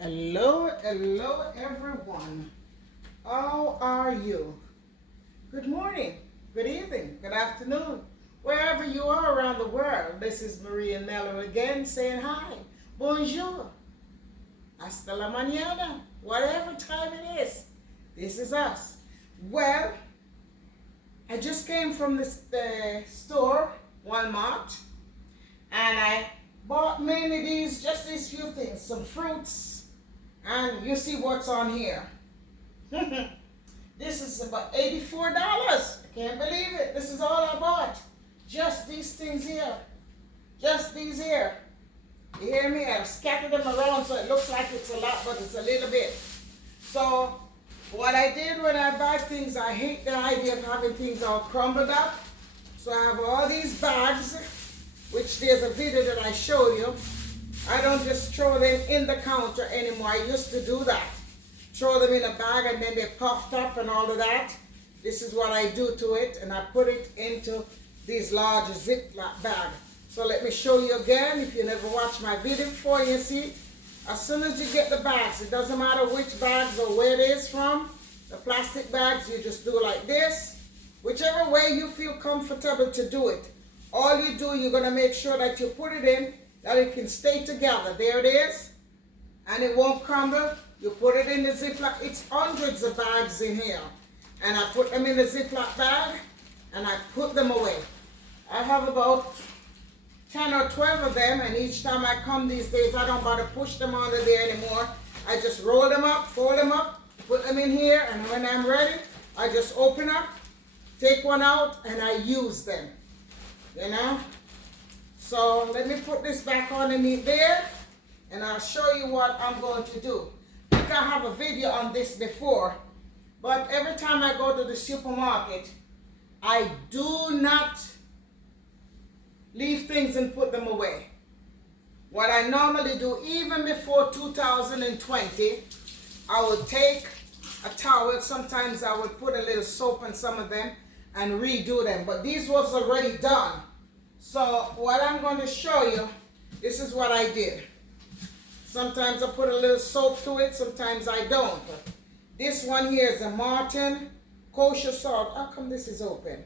Hello, hello everyone. How are you? Good morning, good evening, good afternoon. Wherever you are around the world, this is Maria Mello again saying hi, bonjour, hasta la mañana, whatever time it is. This is us. Well, I just came from the store, Walmart, and I bought mainly just these few things, some fruits, and you see what's on here. This is about $84. I can't believe it. This is all I bought. Just these things here. Just these here. You hear me? I've scattered them around so it looks like it's a lot, but it's a little bit. So what I did when I buy things, I hate the idea of having things all crumbled up. So I have all these bags, which there's a video that I showed you. I don't just throw them in the counter anymore. I used to do that. Throw them in a bag and then they puffed up and all of that. This is what I do to it, and I put it into these large Ziploc bags. So let me show you again. If you never watched my video before, you see, as soon as you get the bags, it doesn't matter which bags or where it is from, the plastic bags, you just do like this. Whichever way you feel comfortable to do it. All you do, you're going to make sure that you put it in, that it can stay together. There it is. And it won't crumble. You put it in the Ziploc. It's hundreds of bags in here. And I put them in the Ziploc bag and I put them away. I have about 10 or 12 of them, and each time I come these days, I don't bother push them under there anymore. I just roll them up, fold them up, put them in here, and when I'm ready, I just open up, take one out, and I use them. You know? So let me put this back underneath there, and I'll show you what I'm going to do. I think I have a video on this before, but every time I go to the supermarket, I do not leave things and put them away. What I normally do, even before 2020, I would take a towel. Sometimes I would put a little soap on some of them and redo them, but these was already done. So what I'm going to show you, this is what I did. Sometimes I put a little soap to it, sometimes I don't. This one here is a Martin kosher salt. How come this is open?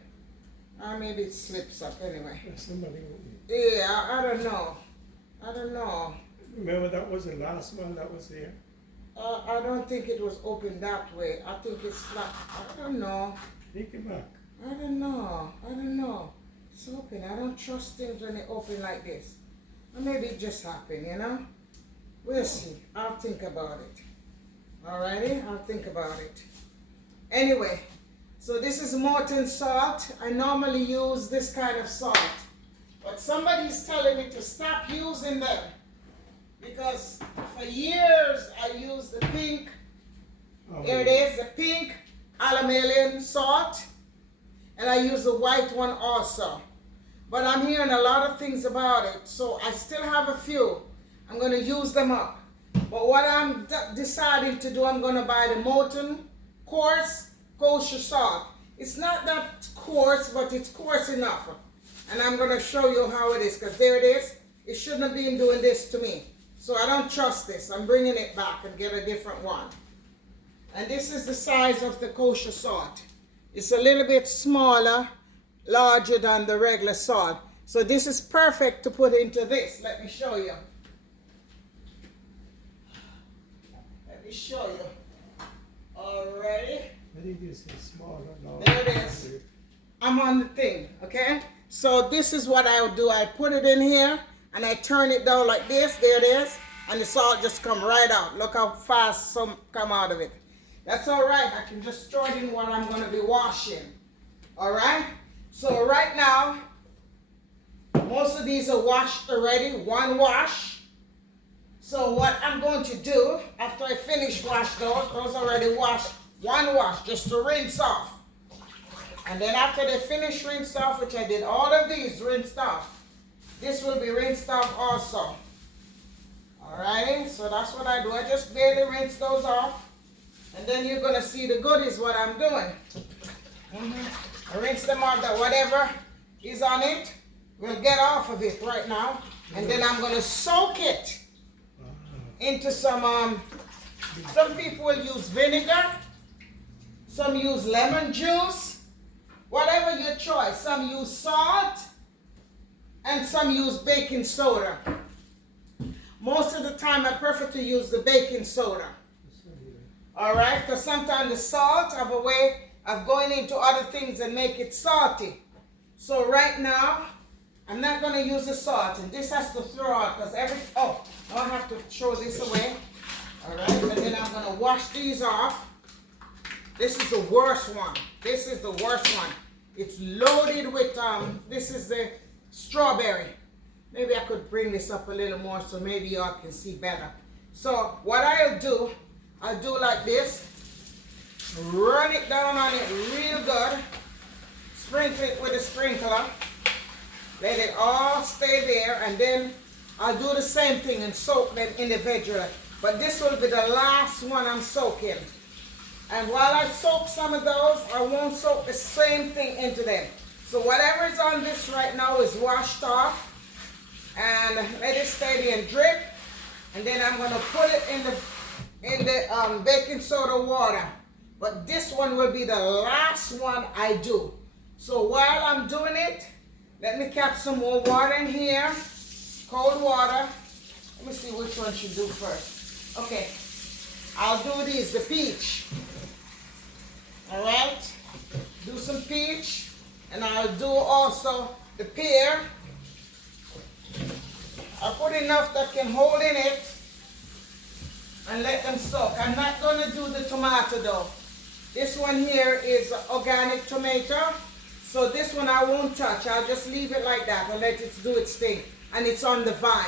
Maybe it slips up anyway. Somebody opened Yeah, I don't know. I don't know. it. Remember that was the last one that was there? I don't think it was open that way. I think it's flat. I don't know. Take it back. I don't know. I don't know. It's open. I don't trust things when they open like this. Or maybe it just happened, you know? We'll see. I'll think about it. Alrighty? I'll think about it. Anyway, so this is Morton salt. I normally use this kind of salt. But somebody's telling me to stop using them. Because for years I used the pink. Here it is, the pink Aluminium salt. And I use the white one also. But I'm hearing a lot of things about it. So I still have a few. I'm going to use them up. But what I'm deciding to do, I'm going to buy the Morton coarse kosher salt. It's not that coarse, but it's coarse enough. And I'm going to show you how it is, because there it is. It shouldn't have been doing this to me. So I don't trust this. I'm bringing it back and get a different one. And this is the size of the kosher salt. It's a little bit smaller, larger than the regular salt. So this is perfect to put into this. Let me show you. Let me show you. Alrighty. I think this is smaller now. There it is. I'm on the thing, okay? So this is what I would do. I put it in here and I turn it down like this. There it is. And the salt just come right out. Look how fast some come out of it. That's all right. I can just throw it in what I'm going to be washing. All right? So right now, most of these are washed already. One wash. So what I'm going to do, after I finish wash those already washed. One wash, just to rinse off. And then after they finish rinse off, which I did all of these rinsed off, this will be rinsed off also. Alrighty, so that's what I do. I just barely rinse those off. And then you're going to see the goodies, what I'm doing. I rinse them off, that whatever is on it will get off of it right now. And then I'm going to soak it into some people will use vinegar, some use lemon juice, whatever your choice. Some use salt, and some use baking soda. Most of the time I prefer to use the baking soda. Alright, because sometimes the salt have a way of going into other things and make it salty. So right now, I'm not going to use the salt, and this has to throw out because I have to throw this away. Alright, and then I'm going to wash these off. This is the worst one. This is the worst one. It's loaded with, this is the strawberry. Maybe I could bring this up a little more so maybe y'all can see better. So what I'll do like this. Run it down on it real good. Sprinkle it with a sprinkler. Let it all stay there, and then I'll do the same thing and soak them individually. But this will be the last one I'm soaking. And while I soak some of those, I won't soak the same thing into them. So whatever is on this right now is washed off, and let it stay there and drip. And then I'm going to put it in the baking soda water. But this one will be the last one I do. So while I'm doing it, let me catch some more water in here. Cold water. Let me see which one should do first. Okay. I'll do these, the peach. Alright. Do some peach. And I'll do also the pear. I'll put enough that can hold in it and let them soak. I'm not going to do the tomato though. This one here is organic tomato. So this one I won't touch. I'll just leave it like that and let it do its thing. And it's on the vine.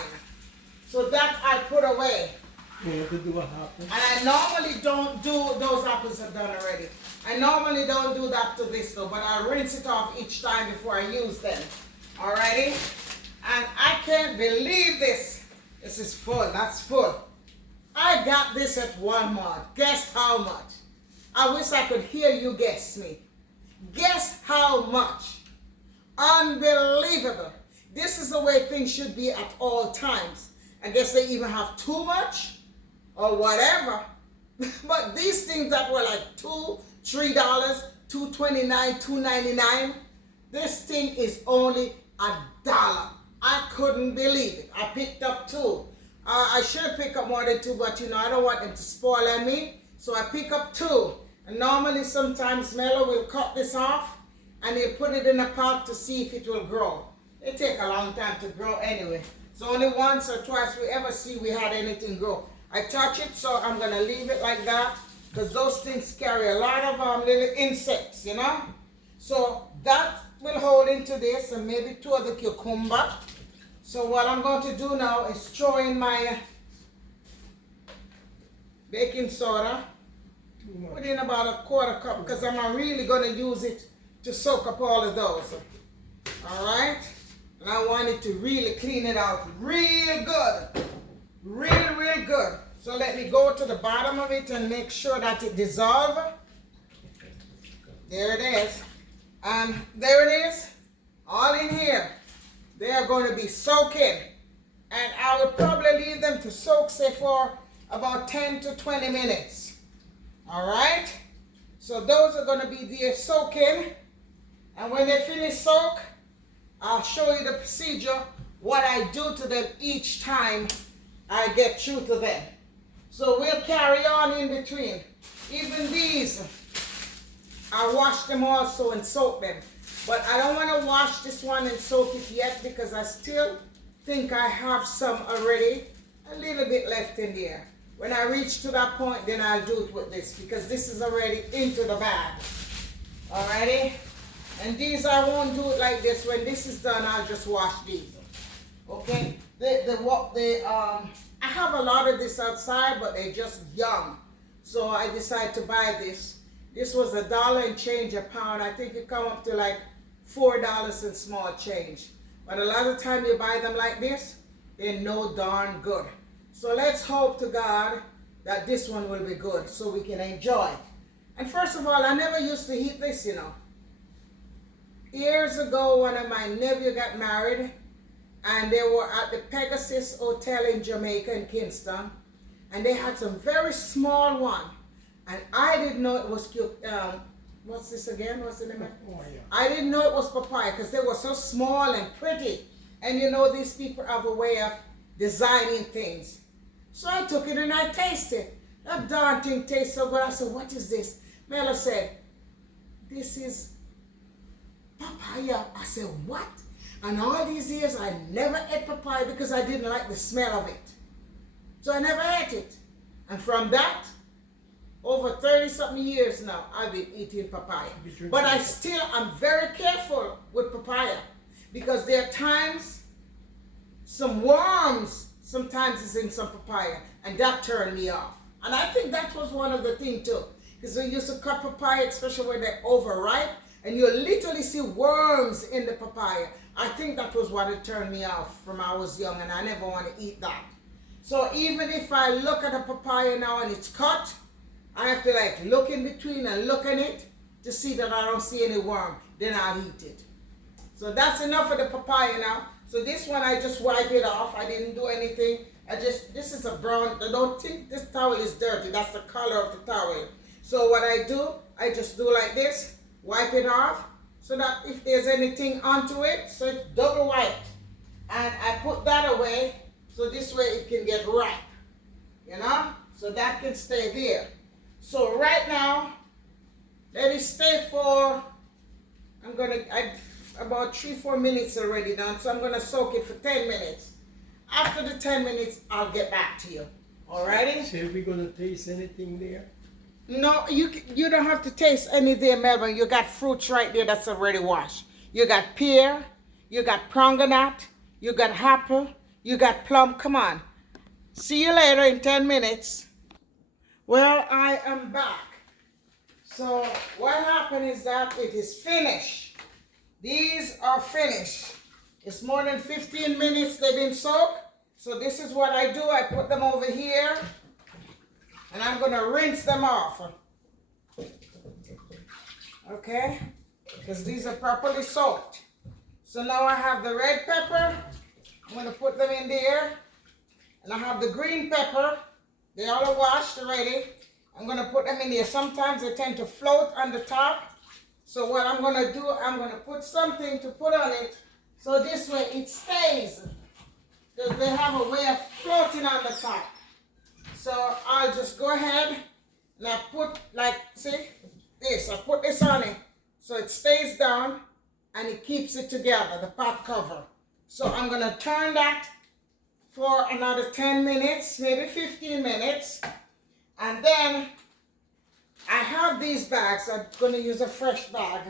So that I put away. You have to do a apple. And I normally don't do, those apples are done already. I normally don't do that to this though, but I rinse it off each time before I use them. Alrighty? And I can't believe this. This is full, that's full. I got this at Walmart. Guess how much? I wish I could hear you guess me. Guess how much? Unbelievable. This is the way things should be at all times. I guess they even have too much or whatever. But these things that were like $2, $3, $2.29, $2.99, this thing is only $1. I couldn't believe it. I picked up 2. I should pick up more than 2, but you know, I don't want them to spoil on me. So I pick up 2. And normally sometimes Mello will cut this off and he'll put it in a pot to see if it will grow. It take a long time to grow anyway. So only once or twice we ever see we had anything grow. I touch it, so I'm going to leave it like that because those things carry a lot of little insects, you know. So that will hold into this and maybe 2 of the cucumber. So what I'm going to do now is throw in my baking soda. Put in about a 1/4 cup because I'm really going to use it to soak up all of those. Alright? And I want it to really clean it out real good. Real good. So let me go to the bottom of it and make sure that it dissolves. There it is. And there it is. All in here. They are going to be soaking. And I would probably leave them to soak, say, for about 10 to 20 minutes. Alright? So those are going to be there soaking. And when they finish soak, I'll show you the procedure, what I do to them each time I get through to them. So we'll carry on in between. Even these, I wash them also and soak them. But I don't want to wash this one and soak it yet because I still think I have some already, a little bit left in there. When I reach to that point, then I'll do it with this because this is already into the bag. Alrighty? And these I won't do it like this. When this is done, I'll just wash these. Okay? I have a lot of this outside, but they're just young. So I decided to buy this. This was $1 and change a pound. I think it come up to like $4 and small change. But a lot of time you buy them like this, they're no darn good. So let's hope to God that this one will be good so we can enjoy it. And first of all, I never used to eat this, you know. Years ago, one of my nephews got married, and they were at the Pegasus Hotel in Jamaica, in Kingston. and they had some very small one, and I didn't know it was what's this again? What's the name? I didn't know it was papaya because they were so small and pretty. And you know, these people have a way of designing things. So I took it and I tasted. That darn thing tastes so good. I said, what is this? Mela said, this is papaya. I said, what? And all these years I never ate papaya because I didn't like the smell of it. So I never ate it. And from that, over 30-something years now, I've been eating papaya. But I'm very careful with papaya because there are times some worms sometimes is in some papaya, and that turned me off. And I think that was one of the things too. Because we used to cut papaya, especially when they're overripe, and you literally see worms in the papaya. I think that was what it turned me off from I was young, and I never want to eat that. So even if I look at a papaya now and it's cut, I have to like look in between and look at it to see that I don't see any worm. Then I'll eat it. So that's enough of the papaya now. So this one I just wipe it off. I didn't do anything. This is a brown. I don't think this towel is dirty. That's the color of the towel. So what I do, I just do like this, wipe it off, so that if there's anything onto it, so it's double wiped. And I put that away, so this way it can get ripe, you know? So that can stay there. So right now, let it stay for, about 3-4 minutes already done, so I'm gonna soak it for 10 minutes. After the 10 minutes, I'll get back to you. Alrighty? So are we gonna taste anything there? No, you don't have to taste any there, Melvin. You got fruits right there that's already washed. You got pear, you got pomegranate, you got apple, you got plum. Come on. See you later in 10 minutes. Well, I am back. So what happened is that it is finished. These are finished. It's more than 15 minutes they've been soaked. So this is what I do. I put them over here. And I'm going to rinse them off. Okay? Because these are properly soaked. So now I have the red pepper. I'm going to put them in there. And I have the green pepper. They all are washed already. I'm going to put them in there. Sometimes they tend to float on the top. So what I'm going to do, I'm going to put something to put on it. So this way it stays. Because they have a way of floating on the top. So I'll just go ahead and I put like, see, this. I put this on it so it stays down and it keeps it together, the pot cover. So I'm going to turn that for another 10 minutes, maybe 15 minutes. And then I have these bags. I'm going to use a fresh bag.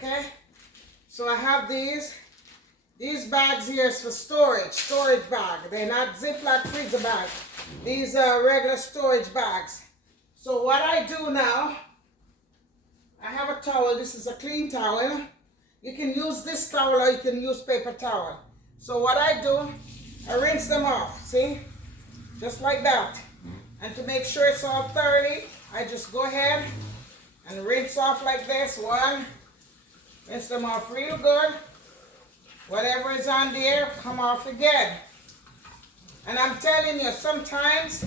Okay, so I have these bags here is for storage bag. They're not Ziploc freezer bags. These are regular storage bags. So what I do now, I have a towel. This is a clean towel. You can use this towel or you can use paper towel. So what I do, I rinse them off, see? Just like that. And to make sure it's all thoroughly, I just go ahead and rinse off like this. One. Rinse them off real good. Whatever is on there, come off again. And I'm telling you, sometimes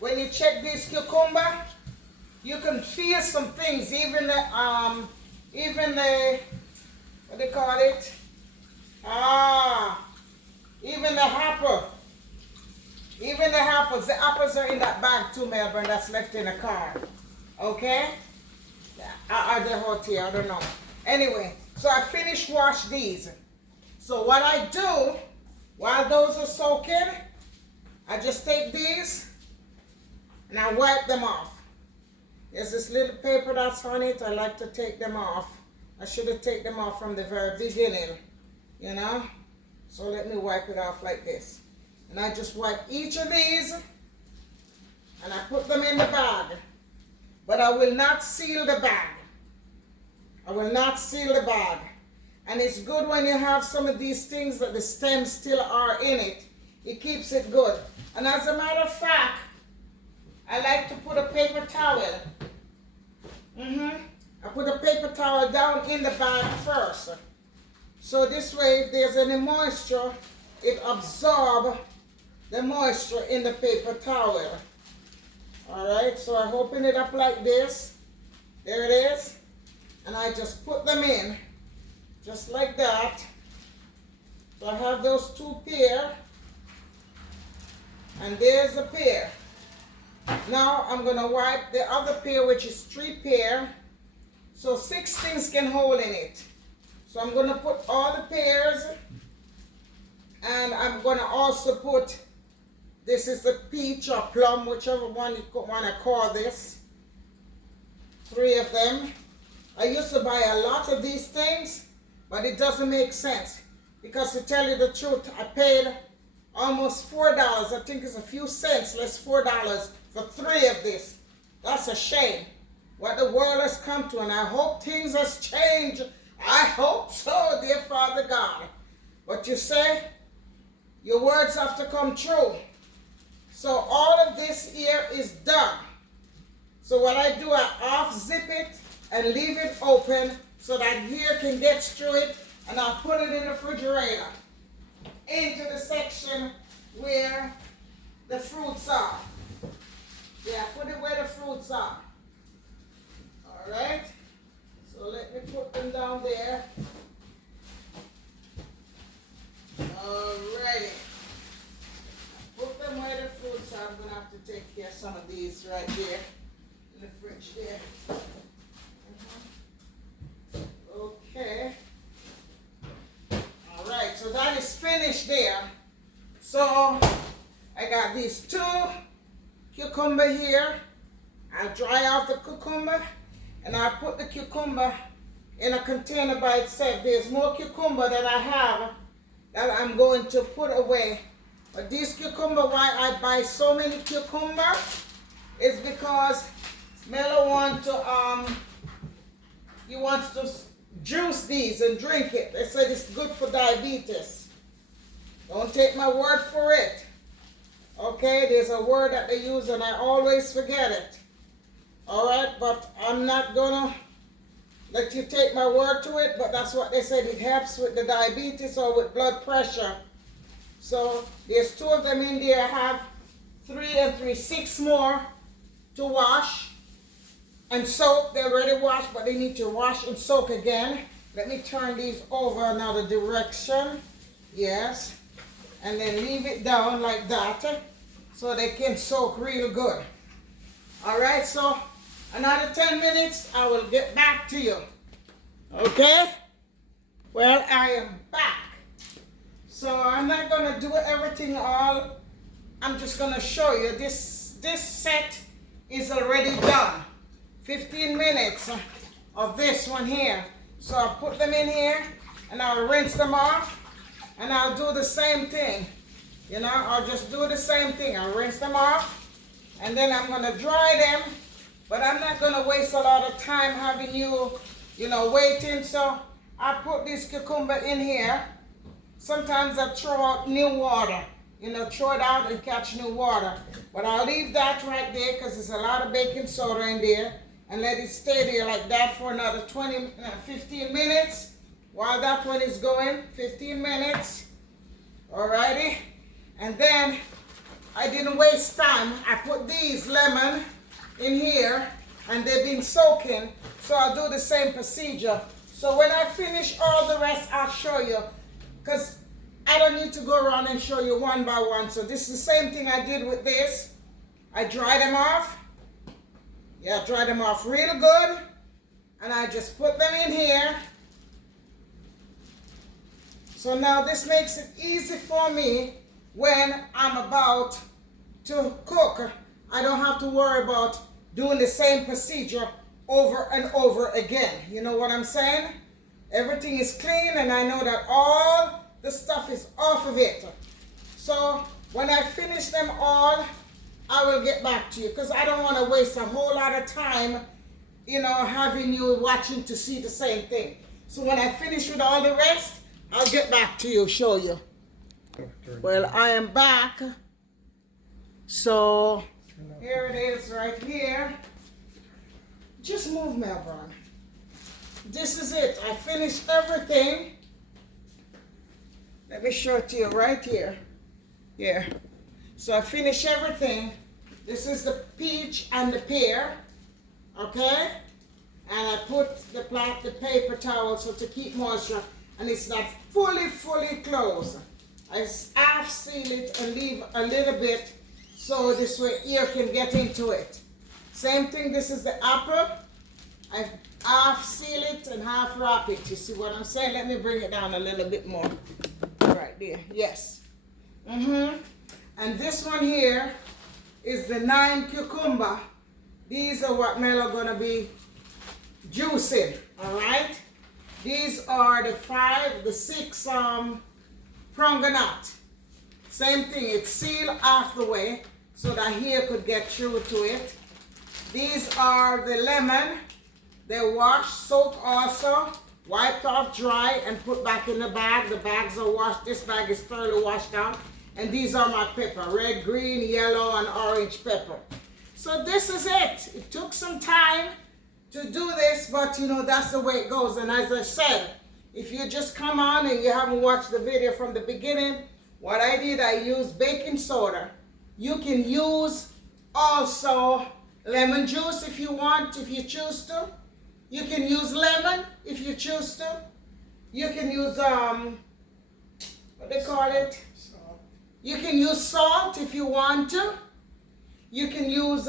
when you check this cucumber, you can feel some things. Even the what do you call it? Even the apple. Even the apples. The apples are in that bag too, Melbourne, that's left in the car. Okay? Are they hot here? I don't know. Anyway, so I finished wash these. So what I do, while those are soaking, I just take these and I wipe them off. There's this little paper that's on it. I like to take them off. I should have taken them off from the very beginning, you know? So let me wipe it off like this. And I just wipe each of these and I put them in the bag. But I will not seal the bag. I will not seal the bag. And it's good when you have some of these things that the stems still are in it. It keeps it good. And as a matter of fact, I like to put a paper towel. I put a paper towel down in the bag first. So this way, if there's any moisture, it absorbs the moisture in the paper towel. Alright, so I open it up like this. There it is. And I just put them in, just like that. So I have those 2 pair. And there's the pair. Now I'm going to wipe the other pair, which is 3 pair. So 6 things can hold in it. So I'm going to put all the pairs. And I'm going to also put, this is the peach or plum, whichever one you want to call this. 3 of them. I used to buy a lot of these things, but it doesn't make sense. Because to tell you the truth, I paid almost $4. I think it's a few cents less $4 for 3 of this. That's a shame. What the world has come to, and I hope things has changed. I hope so, dear Father God. But you say, your words have to come true. So all of this here is done. So what I do, I off-zip it and leave it open so that here can get through it, and I'll put it in the refrigerator into the section where the fruits are. Yeah, put it where the fruits are. Alright, so let me put them down there. Alrighty. Put them where the fruits are. I'm going to have to take care of some of these right there in the fridge there. Okay. Alright, so that is finished there. So I got these 2 cucumber here. I'll dry off the cucumber and I'll put the cucumber in a container by itself. There's more cucumber that I have that I'm going to put away. But this cucumber, why I buy so many cucumber is because Melo he wants to juice these and drink it. They said it's good for diabetes. Don't take my word for it. Okay, there's a word that they use and I always forget it. Alright, but I'm not gonna let you take my word to it, but that's what they said. It helps with the diabetes or with blood pressure. So there's 2 of them in there. I have 3 and 3, 6 more to wash and soak. They're already washed, but they need to wash and soak again. Let me turn these over another direction. Yes. And then leave it down like that so they can soak real good. Alright, so another 10 minutes, I will get back to you. Okay? Well, I am back. So I'm not going to do everything all. I'm just going to show you. This set is already done. 15 minutes of this one here. So I'll put them in here and I'll rinse them off and I'll do the same thing. You know, I'll just do the same thing. I'll rinse them off and then I'm going to dry them. But I'm not going to waste a lot of time having you waiting. So I put this cucumber in here. Sometimes I throw out new water. Throw it out and catch new water. But I'll leave that right there because there's a lot of baking soda in there. And let it stay there like that for another 15 minutes. While that one is going, 15 minutes. Alrighty. And then I didn't waste time. I put these lemon in here and they've been soaking. So I'll do the same procedure. So when I finish all the rest, I'll show you. Because I don't need to go around and show you one by one. So this is the same thing I did with this. I dry them off. Yeah, dry them off real good. And I just put them in here. So now this makes it easy for me when I'm about to cook. I don't have to worry about doing the same procedure over and over again. You know what I'm saying? Everything is clean and I know that all the stuff is off of it. So when I finish them all, I will get back to you because I don't want to waste a whole lot of time, having you watching to see the same thing. So when I finish with all the rest, I'll get back to you, show you. Well, I am back. So here it is right here. Just move, Melbourne. this is it. I finished everything. Let me show it to you right here. Here. So I finished everything. This is the peach and the pear. Okay? And I put the paper towel so to keep moisture, and it's not fully closed. I half seal it and leave a little bit so this way air can get into it. Same thing, this is the apple. I half seal it and half wrap it. You see what I'm saying? Let me bring it down a little bit more. Right there, yes. And this one here is the 9 cucumber. These are what Mel are gonna be juicing, all right? These are the 6 pronganat. Same thing, it's sealed half the way so that hair could get through to it. These are the lemon. They're washed, soaked also, wiped off dry and put back in the bag. The bags are washed. This bag is thoroughly washed out. And these are my pepper, red, green, yellow, and orange pepper. So this is it. It took some time to do this, but you know, that's the way it goes. And as I said, if you just come on and you haven't watched the video from the beginning, what I did, I used baking soda. You can use also lemon juice if you want, if you choose to. You can use lemon if you choose to. You can use, what they call it? Salt. You can use salt if you want to. You can use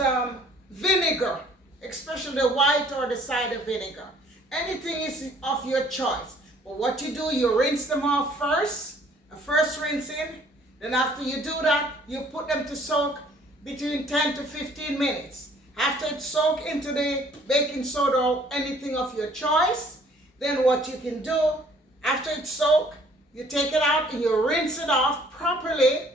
vinegar, especially the white or the cider vinegar. Anything is of your choice. But what you do, you rinse them off first, a first rinsing. Then after you do that, you put them to soak between 10 to 15 minutes. After it's soaked into the baking soda or anything of your choice, then what you can do, after it's soaked, you take it out and you rinse it off properly,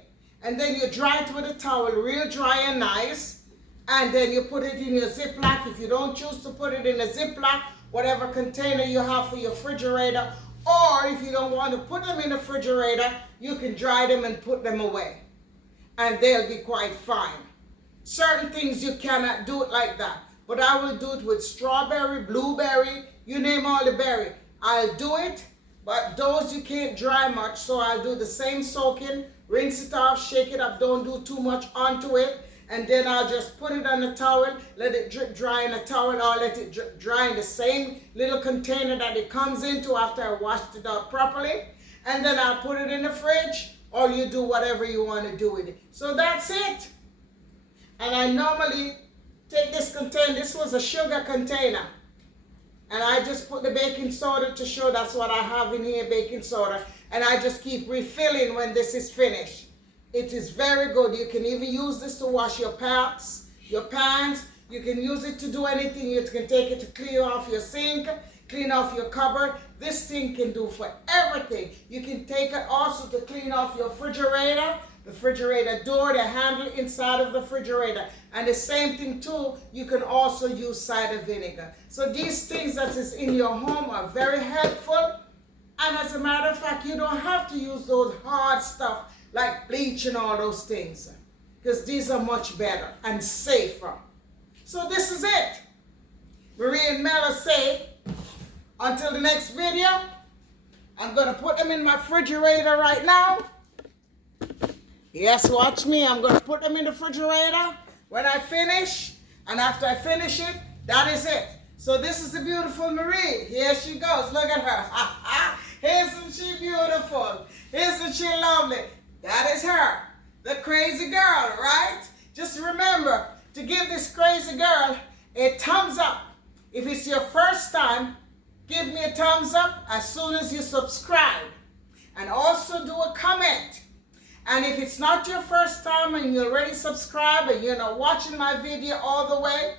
and then you dry it with a towel, real dry and nice, and then you put it in your Ziploc. If you don't choose to put it in a Ziploc, whatever container you have for your refrigerator, or if you don't want to put them in the refrigerator, you can dry them and put them away, and they'll be quite fine. Certain things you cannot do it like that, but I will do it with strawberry, blueberry, you name all the berry. I'll do it, but those you can't dry much, so I'll do the same soaking, rinse it off, shake it up, don't do too much onto it, and then I'll just put it on a towel, let it drip dry in a towel, or let it drip dry in the same little container that it comes into after I washed it out properly, and then I'll put it in the fridge, or you do whatever you want to do with it. So that's it. And I normally take this container, this was a sugar container, and I just put the baking soda to show that's what I have in here, baking soda, and I just keep refilling when this is finished. It is very good. You can even use this to wash your pots, your pans. You can use it to do anything. You can take it to clean off your sink, clean off your cupboard. This thing can do for everything. You can take it also to clean off your refrigerator, the refrigerator door, the handle inside of the refrigerator. And the same thing too, you can also use cider vinegar. So these things that is in your home are very helpful. And as a matter of fact, you don't have to use those hard stuff like bleach and all those things, because these are much better and safer. So this is it. Marie and Mela say, until the next video, I'm going to put them in my refrigerator right now. Yes, watch me. I'm going to put them in the refrigerator when I finish. And after I finish it, that is it. So this is the beautiful Marie. Here she goes. Look at her. Isn't she beautiful? Isn't she lovely? That is her. The crazy girl, right? Just remember to give this crazy girl a thumbs up. If it's your first time, give me a thumbs up as soon as you subscribe. And also do a comment. And if it's not your first time and you already subscribed and you're not watching my video all the way,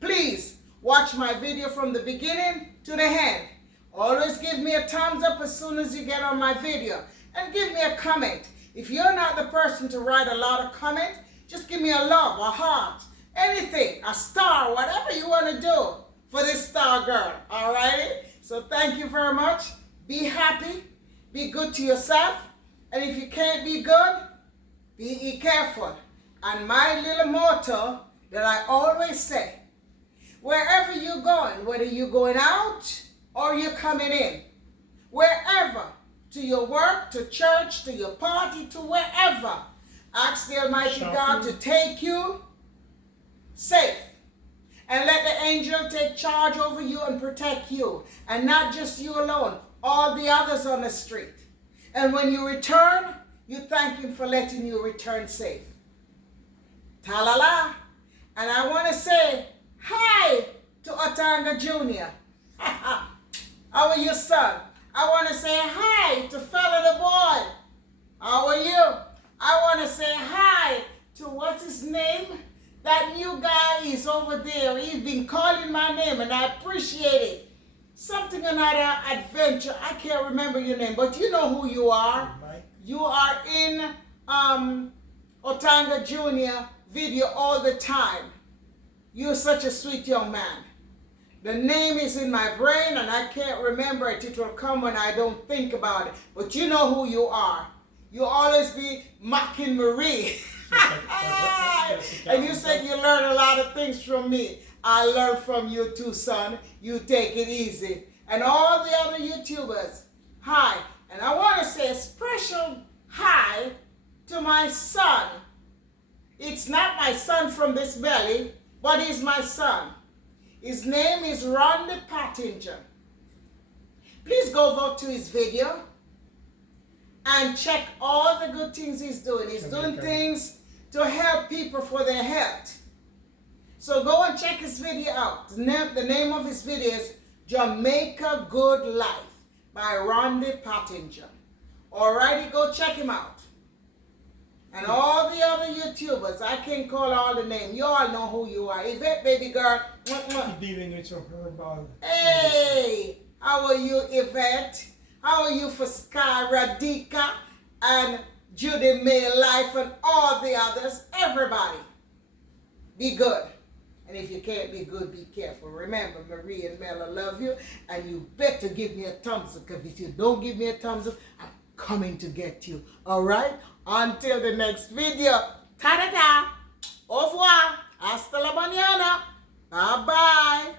please watch my video from the beginning to the end. Always give me a thumbs up as soon as you get on my video. And give me a comment. If you're not the person to write a lot of comments, just give me a love, a heart, anything, a star, whatever you want to do for this star girl. All right? So thank you very much. Be happy. Be good to yourself. And if you can't be good, be careful. And my little motto that I always say, wherever you're going, whether you're going out or you're coming in, wherever, to your work, to church, to your party, to wherever, ask the Almighty God to take you safe. And let the angel take charge over you and protect you. And not just you alone, all the others on the street. And when you return, you thank him for letting you return safe. Ta-la-la. And I want to say hi to Otanga Jr. How are you, son? I want to say hi to Fella the boy. How are you? I want to say hi to what's his name? That new guy is over there. He's been calling my name and I appreciate it. Something another adventure. I can't remember your name, but you know who you are. You are in Otanga Jr. video all the time. You're such a sweet young man. The name is in my brain and I can't remember it. It will come when I don't think about it. But you know who you are. You always be mocking Marie. And you said you learned a lot of things from me. I learned from you too, son. You take it easy. And all the other YouTubers, hi. And I want to say a special hi to my son. It's not my son from this belly, but he's my son. His name is Randy Pattinger. Please go vote to his video and check all the good things he's doing. He's doing things to help people for their health. So go and check his video out. The name of his video is Jamaica Good Life by Randy Pattinger. Alrighty, go check him out. And all the other YouTubers, I can't call all the names. You all know who you are. Yvette, baby girl. Dealing with your herbal. Hey, how are you, Yvette? How are you for Sky Radika and Judy May Life and all the others? Everybody, be good. And if you can't be good, be careful. Remember, Marie and Mela love you, and you better give me a thumbs up, because if you don't give me a thumbs up, I'm coming to get you. All right? Until the next video. Ta-da-da. Au revoir. Hasta la mañana. Bye-bye.